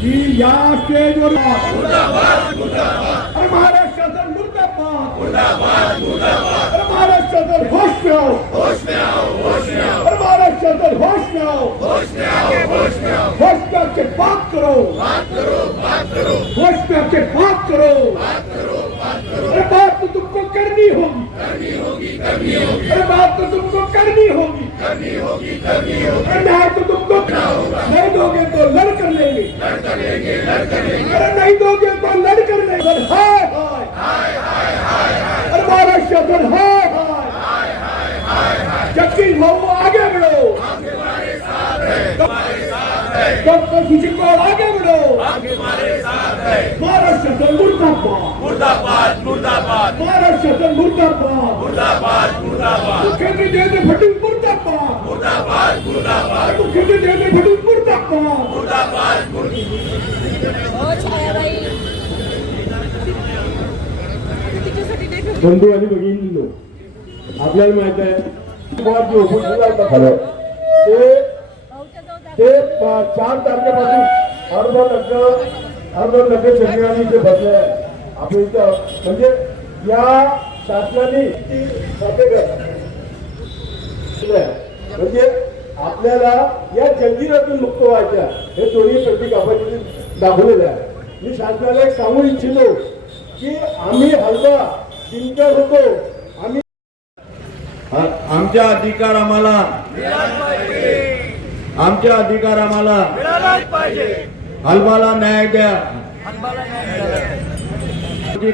की या स्टेजवर अरे महाराष्ट्राचा मुर्दाबाद अरे महाराष्ट्राचा होश में आओ अरे महाराष्ट्राचा होश में आओ होश में आके बात करो होश में आके बात करो अरे बात तो तुमको करनी होगी अरे बात तो तुमको करनी होगी अरे न्याय तो तुमको नहीं दोगे तो लड़ कर लेंगे अरे नहीं दोगे तो लड़ कर लेंगे हाय अरे महाराष्ट्र हाय जबकि भाऊ आगे बढ़ो डॉक्टर सुशील आगे बढ़ो महाराष्ट्र मुर्दाबाद महाराष्ट्र मुर्दाबाद मुख्यमंत्री देवेंद्र फडणवीस मुर्दाबाद मुख्यमंत्री देवेंद्र फडणवीस मुर्दाबाद बंधू आणि भगिनींनो, आपल्याला माहित आहे ते 4 तारखेपासून अर्ध लक्ष शेतकऱ्यांनी जे भरले आहे आपण इथं, म्हणजे या शासनाने म्हणजे आपल्याला या जंजिरातून मुक्त व्हायच्या हे दोन्ही प्रतीक आपण दाखवलेले आहे. मी शासनाला एक सांगू इच्छितो की आम्ही हलवा चिंतन होतो, आम्ही आमच्या अधिकार आम्हाला मिळालाच पाहिजे. हलवाला न्याय द्या, खुर्ची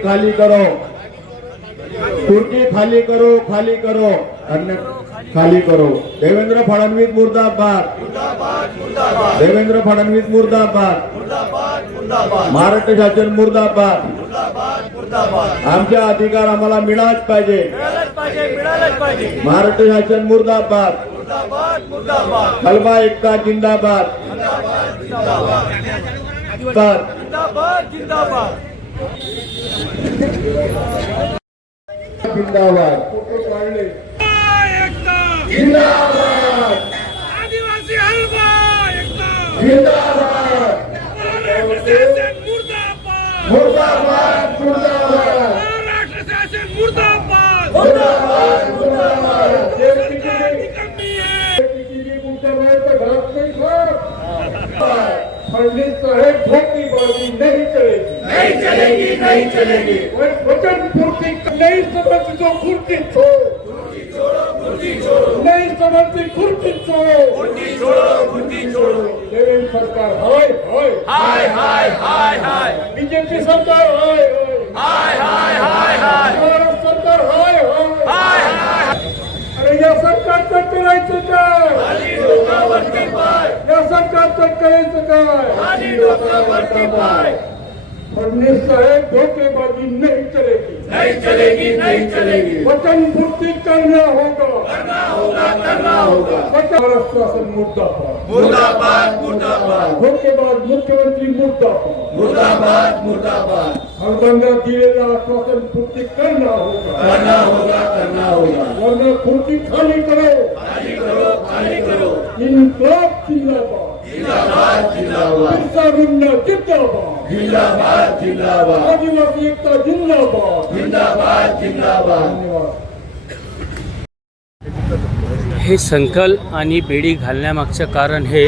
खाली करो खाली करो. देवेंद्र फडणवीस मुर्दाबाद महाराष्ट्र शासन मुर्दाबाद. आमच्या अधिकार आम्हाला मिळालाच पाहिजे. महाराष्ट्र शासन मुर्दाबाद. हलवा एकता जिंदाबाद. जिंदाबाद. आदिवासी हलवा एकता जिंदाबाद. मुर्दाबाद. महाराष्ट्र शासन मुर्दाबाद. फडणवीस साहेब धोखेबाजी नहीं चलेगी. वचन पूर्ति नहीं समझो कुर्सी छोड़ो. नहीं समझती कुर्सी छोड़ो. देवेंद्र सरकार हाय. बीजेपी सरकार हाय. महाराष्ट्र सरकार हाय. अरे या सरकारचं करायचं काय? या सरकारचं करायचं काय? फडणवीस साहेब धोखेबाजी नहीं चलेगी. वचन पूर्ति करना होगा. महाराष्ट्र शासन मुर्दाबाद. धोखेबाज मुख्यमंत्री मुर्दाबाद. हरबंगा दिलेला आश्वासन पूर्ति करना होगा. वरना खुर्ची खाली करो. इन्कलाब जिंदाबाद. बिरसा मुंडा जिंदाबाद. आदिवासी एकता जिंदाबाद. हे संकल आणि बेडी घालण्यामागचं कारण हे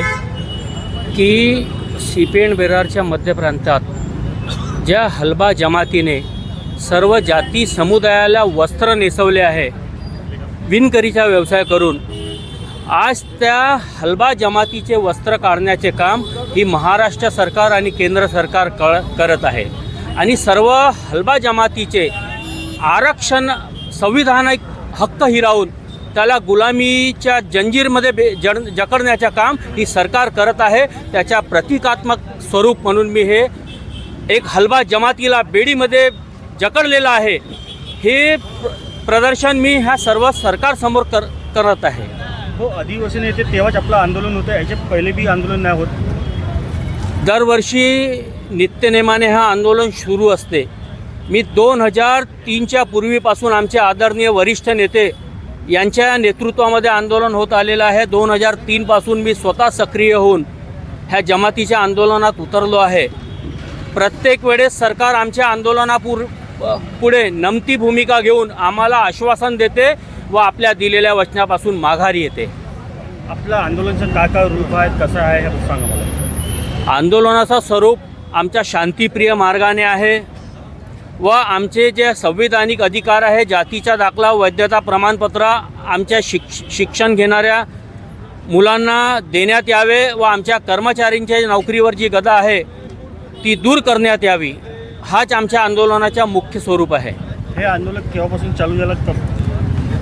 की सीपेन बेरारच्या मध्य प्रांतात ज्या हलबा जमातीने सर्व जाती समुदायाला वस्त्र नेसवले आहे विणकरीचा व्यवसाय करून, आज त्या हलबा जमातीचे वस्त्र काढण्याचे काम ही महाराष्ट्र सरकार आणि केंद्र सरकार करत आहे. आणि सर्व हलबा जमातीचे आरक्षण संविधानिक हक्क हिरावून त्याला गुलामीच्या जंजीरमध्ये जकडण्याचे काम ही सरकार करत आहे. त्याच्या प्रतिकात्मक स्वरूप म्हणून मी हे एक हलबा जमातीला बेडीमध्ये जकडलेलं आहे हे प्रदर्शन मी ह्या सर्व सरकारसमोर करत आहे. हो, आदिवासी नेते तेव्हाच आपलं आंदोलन होतं, याच्या पहिले बी आंदोलन नाही होत. दरवर्षी नित्यनेमाने हा आंदोलन सुरू असते. मी 2003च्या पूर्वीपासून आमचे आदरणीय वरिष्ठ नेते यांच्या नेतृत्वामध्ये आंदोलन होत आलेलं आहे. 2003 पासून मी स्वतः सक्रिय होऊन ह्या जमातीच्या आंदोलनात उतरलो आहे. प्रत्येक वेळेस सरकार आमच्या पुढे नमती भूमिका घेऊन आम्हाला आश्वासन देते व आपल्या दिलेल्या वचनापासून माघारी येते. आपलं आंदोलनाचं काय रूप आहे, कसं आहे हे सांगा मला. आंदोलनाचा स्वरूप आमच्या शांतिप्रिय मार्गाने आहे व आमचे जे संविधानिक अधिकार आहे, जातीचा दाखला, वैधता प्रमाणपत्र आमच्या शिक्षण घेणाऱ्या मुलांना देण्यात यावे व आमच्या कर्मचाऱ्यांच्या नोकरीवर जी गदा आहे ती दूर करण्यात यावी, हाच आमच्या आंदोलनाचा मुख्य स्वरूप आहे. हे आंदोलन केव्हापासून चालू झालं?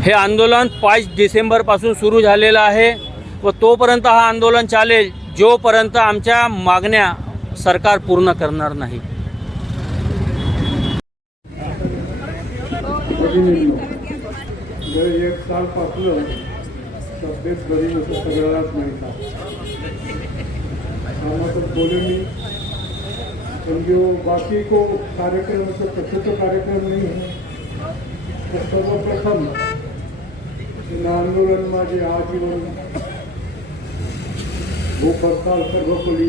हे आंदोलन 5 डिसेंबरपासून सुरू झालेलं आहे व तोपर्यंत हा आंदोलन चालेल जोपर्यंत आमच्या मागण्या सरकार पूर्ण करणार नाही. गेले 1 सालपासून तब्येत बरी नसं सगळ्यालाच माहीत आहे. त्यामुळे बोले मी पण जो बाकी को कार्यक्रम से प्रसिद्ध कार्यक्रम नहीं है, तो सर्वप्रथम इन आंदोलन में जो आजीवन भूख हड़ताल सर्व को ली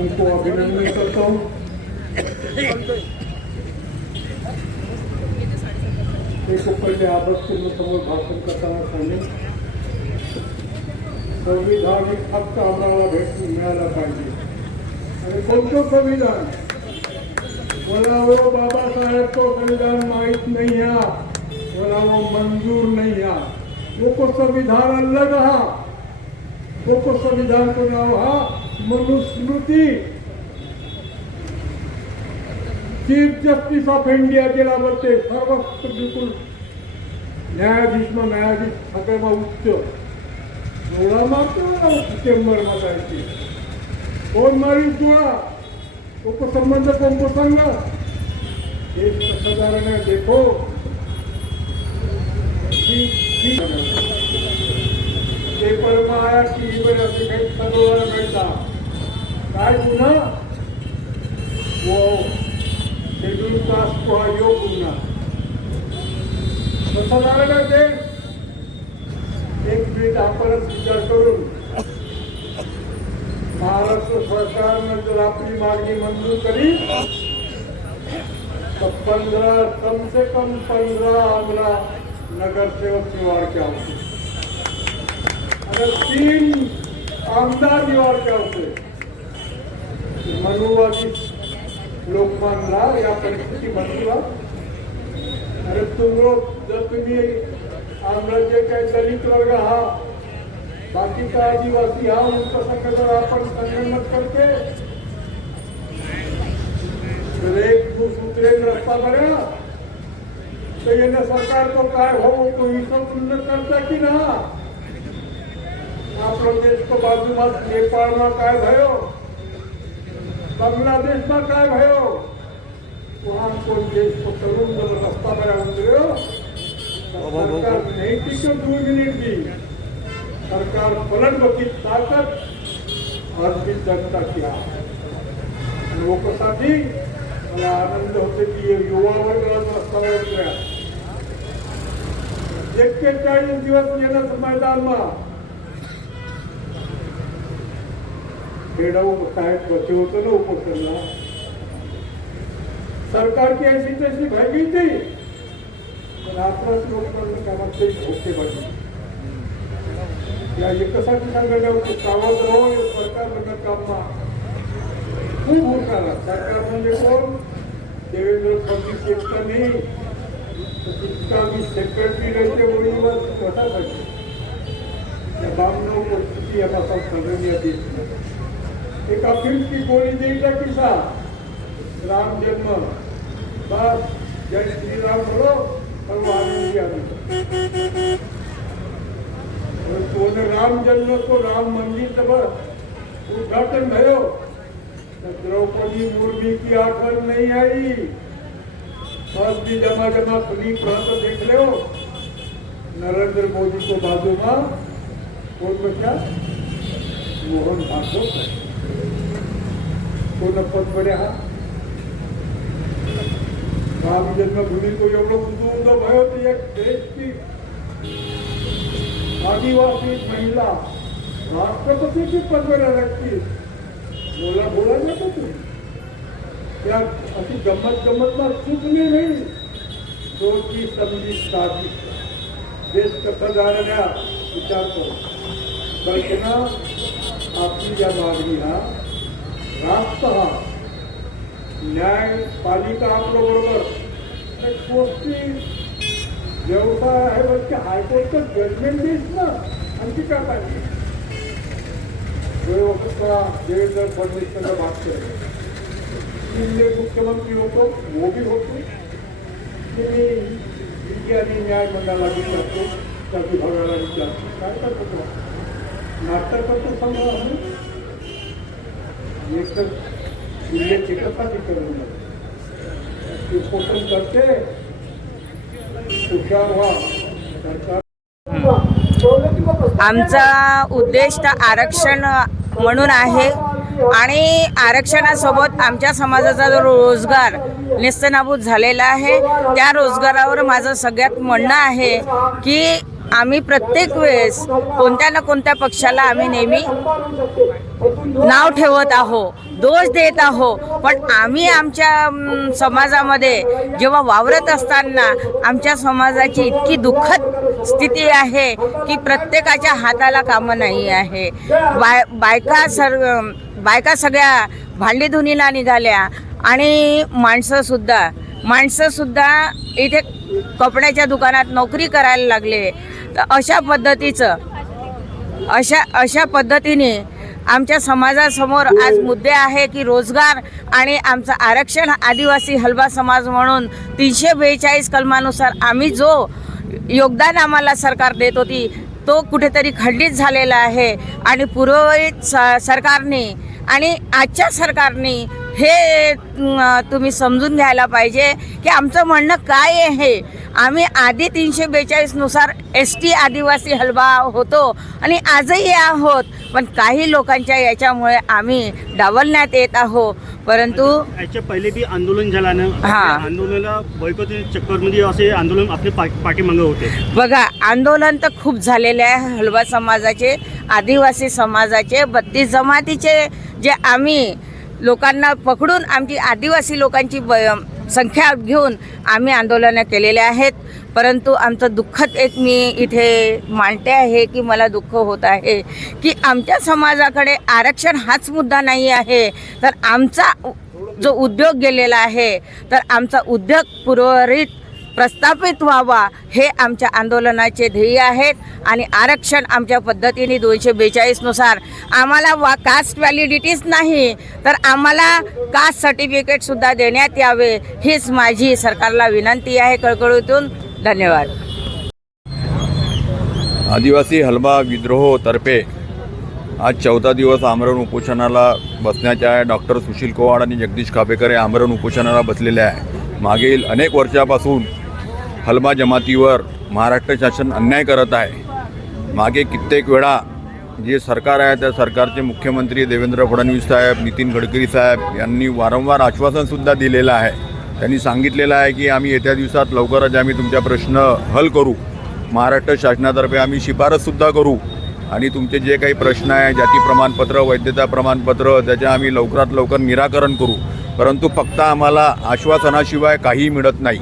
उनको अभिनंदन करता हूँ. एक पहले आबदपूर्ण समोर भाषण करताना सांगेन, संविधानिक हक्क आम्हाला मिळाला पाहिजे. आणि कोणतं संविधान? मला वो बाबासाहेब को संविधान माहित नहीं है, मला वो मंजूर नहीं है. वो को संविधान अलग हा, वो को संविधान को नाव हा Manusmriti. Chief justice of India जेला बोलते सर्व बिलकुल न्यायाधीश में न्यायाधीश सगळ्यात उच्च जोड़ा मात्र चेंबर में जायचे. कौन मारी जोड़ा वो संबंध कौन को सांगा. एक साधारण है, देखो पेपर में आया टीवी पर अभी कहीं सदोला मिलता काय गुन्हा वो शेड्यूल कास्ट को योग गुन्हा. साधारण है ते एक मिनिट आपणच विचार करून महाराष्ट्र सरकारने जर आपली मागणी मंजूर करी तो 15 कम से कम 15 आमला नगरसेवक निवाड़ के होते. अगर 3 आमदार निवाड़ के होते मनुवादी लोकमानला या परिस्थिती बनवा. अरे तुम लोग जर तुम्ही आमला जे काही दलित वर्ग हा, बाकी का आदिवासी हा, उनका संघटन आपण संगठन करके जर एक दूसरे रास्ता बना तो ये न सरकार को काय हो तो हिसाब न करता कि ना. आप देश को बाजू में नेपाल में काय भयो, बांग्लादेश में काय भयो, वहां को देश को तरुण जब रास्ता बना उतरे सरकार नहीं टिको 2 मिनट भी. सरकार पलट की ताकत और भी जनता की लोकसाठी मला आनंद होते की युवा वर्ग रस्त्यावर उतरला. 41 दिवस येणं मैदान में खेड़ाऊ साहेब बचे होते ना उपोषणला. सरकार की ऐसी तैसी भागी थी पण आपल्याच लोकांना कामात ते धोके बघितले. या एकासाठी सांगायला होतं कामात राहून सरकार लग्न काममा खूप हुशार. सरकार म्हणजे कोण? देवेंद्र फडणवीस एकटा नाही, तितका मी सेक्रेटरी रहते वळीवर स्वतः पाहिजे. त्या बामनाव परिस्थिती यापासून सगळ्यांनी एका फिल्म की गोली देता किसा राम जन्म बस जय श्री राम बोलो और वो आनंद आनंद. तो राम जन्म को राम मंदिर जब उद्घाटन भयो द्रौपदी मुर्मू की आठवण नहीं आई. बस भी जमा जमा खुली प्रांत देख लो. नरेंद्र मोदी को बाजू में कौन बचा? मोहन भागवत कोण पद पड़े हा. राम जन्मभूमि को एवढं उदो भयो तो एक देश की आदिवासी महिला राष्ट्रपतीची पदवी लागतील बोलायला का तू त्या अशी गंमत चुकली नाही सोची समजी साधी देश कसं जाणाऱ्या विचारतो कल्पना आपली ज्या मागणी हा राष्ट्र हा न्यायपालिका आपल्याबरोबर एक गोष्टी व्यवसाय आहे बघ हायकोर्टचं जजमेंट देस ना आणखी काय पाहिजे देवेंद्र फडणवीस बात करे मुख्यमंत्री होतो वो भी होतो मी विधी आणि न्याय मंडळाला विचारतो त्या विभागाला विचारतो काय करतो नाटक करतो समजा एक तर जिल्ह्याची करून ते पोषण करते हुशार व्हा सरकार आमचा उद्देश तर आरक्षण म्हणून आहे आणि आरक्षणासोबत आमच्या समाजाचा जो रोजगार नेस्तनाबूत झालेला आहे त्या रोजगारावर माझं सगळ्यात म्हणणं आहे की आम्ही प्रत्येक वेळेस कोणत्या ना कोणत्या पक्षाला आम्ही नेहमी नाव ठेवत आहो दोष देत आहो पण आम्ही आमच्या समाजामध्ये जेव्हा वावरत असताना आमच्या समाजाची इतकी दुःखद स्थिती आहे की प्रत्येकाच्या हाताला कामं नाही आहे बायका सगळ्या भांडी धुनीला निघाल्या आणि माणसंसुद्धा इथे कपड्याच्या दुकानात नोकरी करायला लागले तर अशा पद्धतीने आमच्या समाजासमोर आज मुद्दे आहे की रोजगार आणि आमचं आरक्षण आदिवासी हलबा समाज म्हणून 342 कलमानुसार आम्ही जो योगदान आम्हाला सरकार देत होती तो कुठेतरी खंडित झालेला आहे आणि पूर्ववरित सरकारने आणि आजच्या सरकारने हे तुम्ही समजून घ्यायला पाहिजे की आमचं म्हणणं काय आहे. आम्ही आधी 342 नुसार ST आदिवासी हलबा होतो आणि आजही आहोत पण काही लोकांच्या याच्यामुळे आम्ही डावलण्यात येत आहोत. परंतु याच्या पहिले बी आंदोलन झाल्यानं आंदोलनाला बॉयकॉट चक्करमध्ये असे आंदोलन आपले पाठीमागे होते. बघा आंदोलन तर खूप झालेले आहे हलबा समाजाचे आदिवासी समाजाचे 32 जमातीचे जे आम्ही लोकांना पकडून आमची आदिवासी लोकांची संख्या घेऊन आम्ही आंदोलनं केलेले आहेत. परंतु आमचं दुःखद एक मी इथे मांडते आहे की मला दुःख होत आहे की आमच्या समाजाकडे आरक्षण हाच मुद्दा नाही आहे तर आमचा जो उद्योग गेलेला आहे तर आमचा उद्योग पूर्वरित प्रस्थापित व्हावा हे आमच्या आंदोलनाचे ध्येय आहेत. आणि आरक्षण आमच्या पद्धतीने 242 नुसार आम्हाला कास्ट व्हॅलिडिटीच नाही तर आम्हाला कास्ट सर्टिफिकेटसुद्धा देण्यात यावे हीच माझी सरकारला विनंती आहे कळकळीतून. धन्यवाद. आदिवासी हलबा विद्रोह तर्फे आज 14 दिवस आमरण उपोषणाला बसण्याच्या डॉक्टर सुशील कोवाड आणि जगदीश खापेकर हे आमरण उपोषणाला बसलेले आहे. मागील अनेक वर्षापासून हलबा जमातीवर महाराष्ट्र शासन अन्याय करत आहे. मागे कित्येक वेळा जे सरकार आहे त्या सरकारचे मुख्यमंत्री देवेंद्र फडणवीस साहेब नितीन गडकरी साहेब यांनी वारंवार आश्वासनसुद्धा दिलेलं आहे. त्यांनी सांगितलेलं आहे की आम्ही येत्या दिवसात लवकरच आम्ही तुमच्या प्रश्न हल करू. महाराष्ट्र शासनातर्फे आम्ही शिफारससुद्धा करू आणि तुमचे जे काही प्रश्न आहे जाती प्रमाणपत्र वैधता प्रमाणपत्र त्याचे आम्ही लवकरात लवकर निराकरण करू. परंतु फक्त आम्हाला आश्वासनाशिवाय काही मिळत नाही.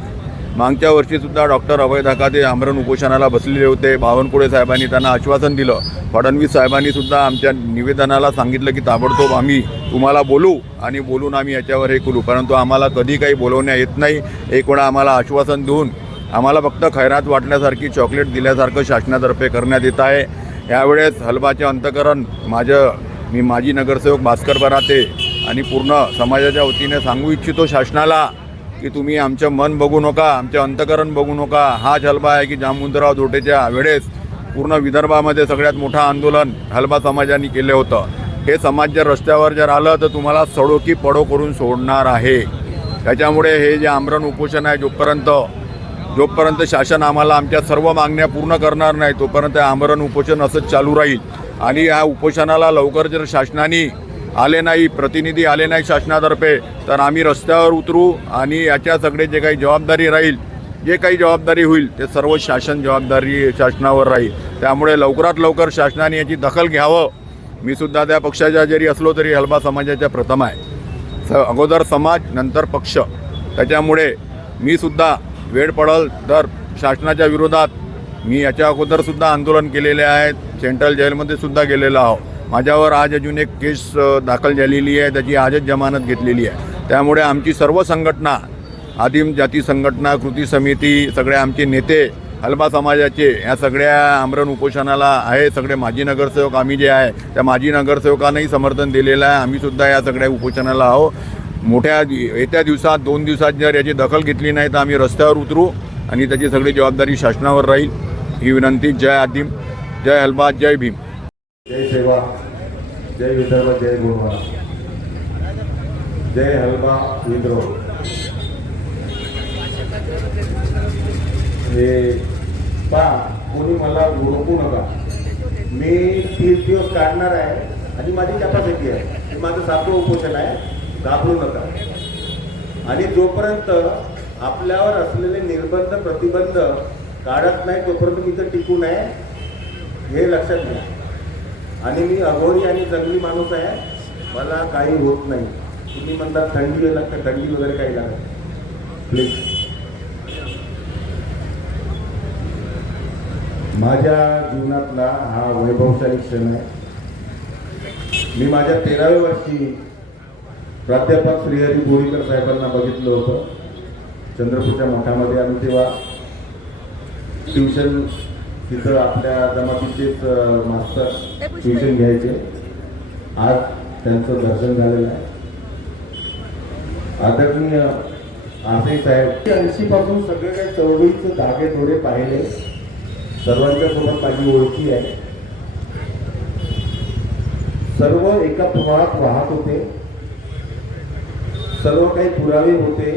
मागच्या वर्षीसुद्धा डॉक्टर अभय धाकाते आमरण उपोषणाला बसलेले होते. बावनकुळे साहेबांनी त्यांना आश्वासन दिलं. फडणवीस साहेबांनीसुद्धा आमच्या निवेदनाला सांगितलं की ताबडतोब आम्ही तुम्हाला बोलू आणि बोलून आम्ही याच्यावर हे करू. परंतु आम्हाला कधी काही बोलवण्यात येत नाही. एक वेळा आम्हाला आश्वासन देऊन आम्हाला फक्त खैरात वाटण्यासारखी चॉकलेट दिल्यासारखं शासनातर्फे करण्यात येत आहे. यावेळेस हलबाचे अंतकरण मी माजी नगरसेवक भास्कर बराते आणि पूर्ण समाजाच्या वतीने सांगू इच्छितो शासनाला की तुम्ही आमचं मन बघू नका, आमचं अंतकरण बघू नका. हाच हलबा आहे की जामवंतराव धोटेच्या वेळेस पूर्ण विदर्भामध्ये सगळ्यात मोठं आंदोलन हलबा समाजाने केलं होतं. हे समाज जर रस्त्यावर जर आलं तर तुम्हाला सडो की पडो करून सोडणार आहे. त्याच्यामुळे हे जे आमरण उपोषण आहे जोपर्यंत शासन आम्हाला आमच्या सर्व मागण्या पूर्ण करणार नाही तोपर्यंत आमरण उपोषण असंच चालू राहील. आणि या उपोषणाला लवकर जर शासनाने आले नाही, प्रतिनिधी आले नाही शासनातर्फे तर आम्ही रस्त्यावर उतरू आणि याच्या सगळे जे काही जबाबदारी राहील जे काही जबाबदारी होईल ते सर्व शासन जबाबदारी शासनावर राहील. त्यामुळे लवकरात लवकर शासनाने याची दखल घ्यावं मी सुद्धा त्या पक्षाच्या जरी असलो तरी हलबा समाजाच्या प्रथम आहे. अगोदर समाज नंतर पक्ष. त्याच्यामुळे मी सुद्धा वेळ पडल तर शासनाच्या विरोधात मी याच्या अगोदरसुद्धा आंदोलन केलेले आहेत. सेंट्रल जेलमध्ये सुद्धा गेलेलो आहो. माझ्यावर आज अजून एक केस दाखल झालेली आहे, त्याची आजच जमानत घेतलेली आहे. त्यामुळे आमची सर्व संघटना, आदिम जाती संघटना, कृती समिती, सगळे आमचे नेते हलबा समाजाचे या सगळ्या आमरण उपोषणाला आहे. सगळे माजी नगरसेवक आम्ही जे आहे त्या माजी नगरसेवकांनाही समर्थन दिलेलं आहे. आम्हीसुद्धा या सगळ्या उपोषणाला आहो. येत्या दिवसात 2 दिवसात जर याची दखल घेतली नाही तर आम्ही रस्त्यावर उतरू आणि त्याची सगळी जबाबदारी शासनावर राहील ही विनंती. जय आदिम, जय हलबा, जय भीम. जय सेवा, जय विदर्भ, जय गोंधळा, जय हलबा विद्रोह. हे कोणी मला ओळखू नका. मी 30 दिवस काढणार आहे आणि माझी कॅपॅसिटी आहे. हे माझं 7वं उपोषण आहे. घाबरू नका. आणि जोपर्यंत आपल्यावर असलेले निर्बंध प्रतिबंध काढत नाही तोपर्यंत मी तर टिकू नये हे लक्षात घ्या. आणि मी अघोरी आणि जंगली माणूस आहे. मला काही होत नाही. तुम्ही म्हणता थंडी लागते, थंडी वगैरे काही लागत. प्लीज माझ्या जीवनातला हा वैभवशाली क्षण आहे. मी माझ्या 13व्या वर्षी प्राध्यापक श्रीहरी बोरीकर साहेबांना बघितलं होतं चंद्रपूरच्या मठामध्ये. आम्ही तेव्हा ट्युशन तिथं आपल्या जमातीचेच मास्तर ट्युशन घ्यायचे. आज त्यांचं दर्शन झालेलं आहे. आदरणीय आसे साहेब 80 पासून सगळे काही चळवळीचे धागे थोडे पाहिले. सर्वांच्या सोबत माझी ओळखी आहे. सर्व एका प्रवाहात वाहत होते. सर्व काही पुरावे होते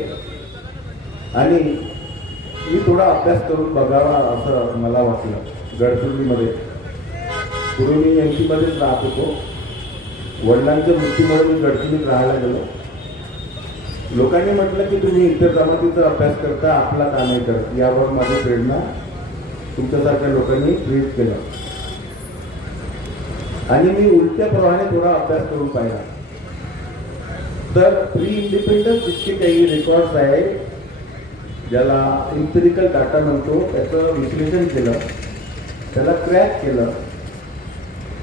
आणि मी थोडा अभ्यास करून बघावा असं मला वाटलं. गडचिरोलीमध्ये पूर्वी मी MP मध्येच राहत होतो. वडिलांच्या मृत्यूमुळे मी गडचिरोलीत राहायला गेलो. लोकांनी म्हटलं की तुम्ही इतर जमातीचा अभ्यास करता, आपला का नाही करत. यावर माझी प्रेरणा तुमच्यासारख्या लोकांनी प्रेरित केलं आणि मी उलट्या प्रवाहाने थोडा अभ्यास करून पाहिला. तर प्री इंडिपेंडन्स जितके काही रेकॉर्ड्स आहे, ज्याला एम्पिरिकल डाटा म्हणतो, त्याचं विश्लेषण केलं, त्याला क्रॅक केलं.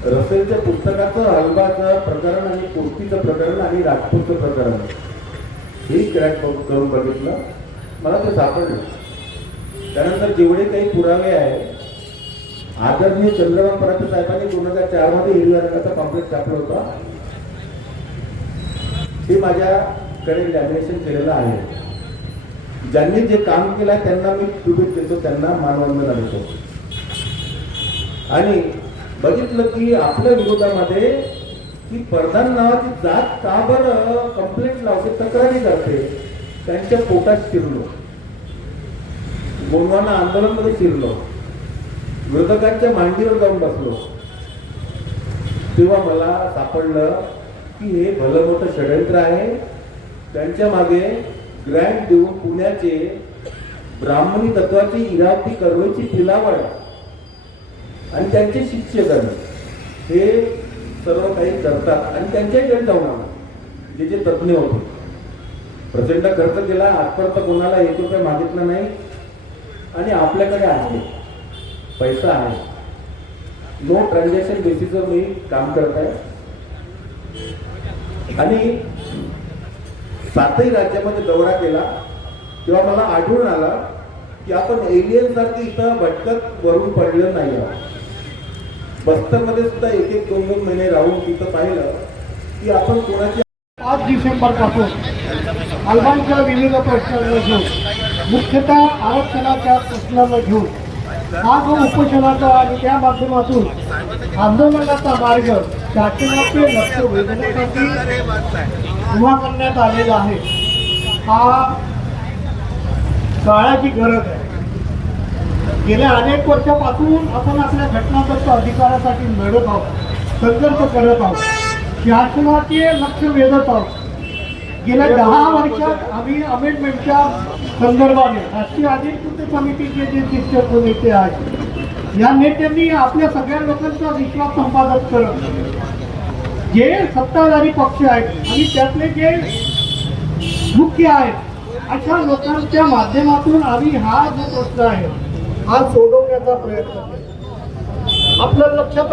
रसेलच्या पुस्तकाचं हलबाचं प्रकरण आणि कोष्टीचं प्रकरण आणि राजपूतचं प्रकरण हे क्रॅक करून बघितलं. मला ते सापडलं. त्यानंतर जेवढे काही पुरावे आहे, आदरणीय चंद्रकांत पराटे साहेबांनी 2004 मध्ये हिरव्या रंगाचा पॉम्पलेट छापला होता. हे माझ्याकडे लॅमिनेशन केलेलं आहे. ज्यांनी जे काम केलं आहे त्यांना मी ट्रिब्यूट देतो, त्यांना मानवंदना देतो. आणि बघितलं की आपल्या विरोधामध्ये की प्रधान नावाची जात का बरं कंप्लेंट लावते, तक्रारी करते. त्यांच्या पोटात शिरलो, गोंधवाना आंदोलनमध्ये शिरलो, विरोधकांच्या मांडीवर जाऊन बसलो. तेव्हा मला सापडलं की हे भलं मोठं षडयंत्र आहे. त्यांच्या मागे ग्रँट देऊन पुण्याचे ब्राह्मणी तत्वाची इरावती कर्वेची फिलावड आणि त्यांचे शिष्य करणं हे सर्व काही करतात. आणि त्यांच्याकडे जाऊन आलो जे जे तज्ज्ञ होते. प्रचंड खर्च केला, आजपर्यंत कोणाला 1 रुपया मागितला नाही. आणि आपल्याकडे आहे, पैसा आहे. नो ट्रान्झॅक्शन बेसिसवर मी काम करत आहे. आणि 7ही राज्यामध्ये दौरा केला तेव्हा मला आढळून आला की आपण एलियन सारखे इथं भटकत वरून पडलं नाही आहोत. बस्तरमध्ये सुद्धा 1-1, 2-2 महिने राहून तिथं पाहिलं की आपण कोणाची 5 डिसेंबर पासून अल्बांच्या विविध प्रश्नांना घेऊन, मुख्यतः आरक्षणाच्या प्रश्नांना घेऊन हा जो उपोषणाचा आणि त्या माध्यमातून आंदोलनाचा मार्ग शासनाचे लक्ष वेधण्यासाठी उभा करण्यात आलेला आहे. हा काळाची गरज आहे. गेल्या अनेक वर्षापासून आपण आपल्या घटनादत्त अधिकारासाठी लढत आहोत, संघर्ष करत आहोत, शासनाचे लक्ष वेधत आहोत. गेल्या 10 वर्षात आम्ही अमेंडमेंटच्या संदर्भाने राष्ट्रीय अधिकृत समितीचे जे शिक्षक नेते आहेत, या नेत्यांनी आपल्या सगळ्या लोकांचा विश्वास संपादन करत जे सत्ताधारी पक्ष आहेत आणि त्यातले जे मुख्य आहेत अशा लोकांच्या माध्यमातून आम्ही हा जो प्रश्न आहे हा सोडवण्याचा प्रयत्न केला. आपल्या लक्षात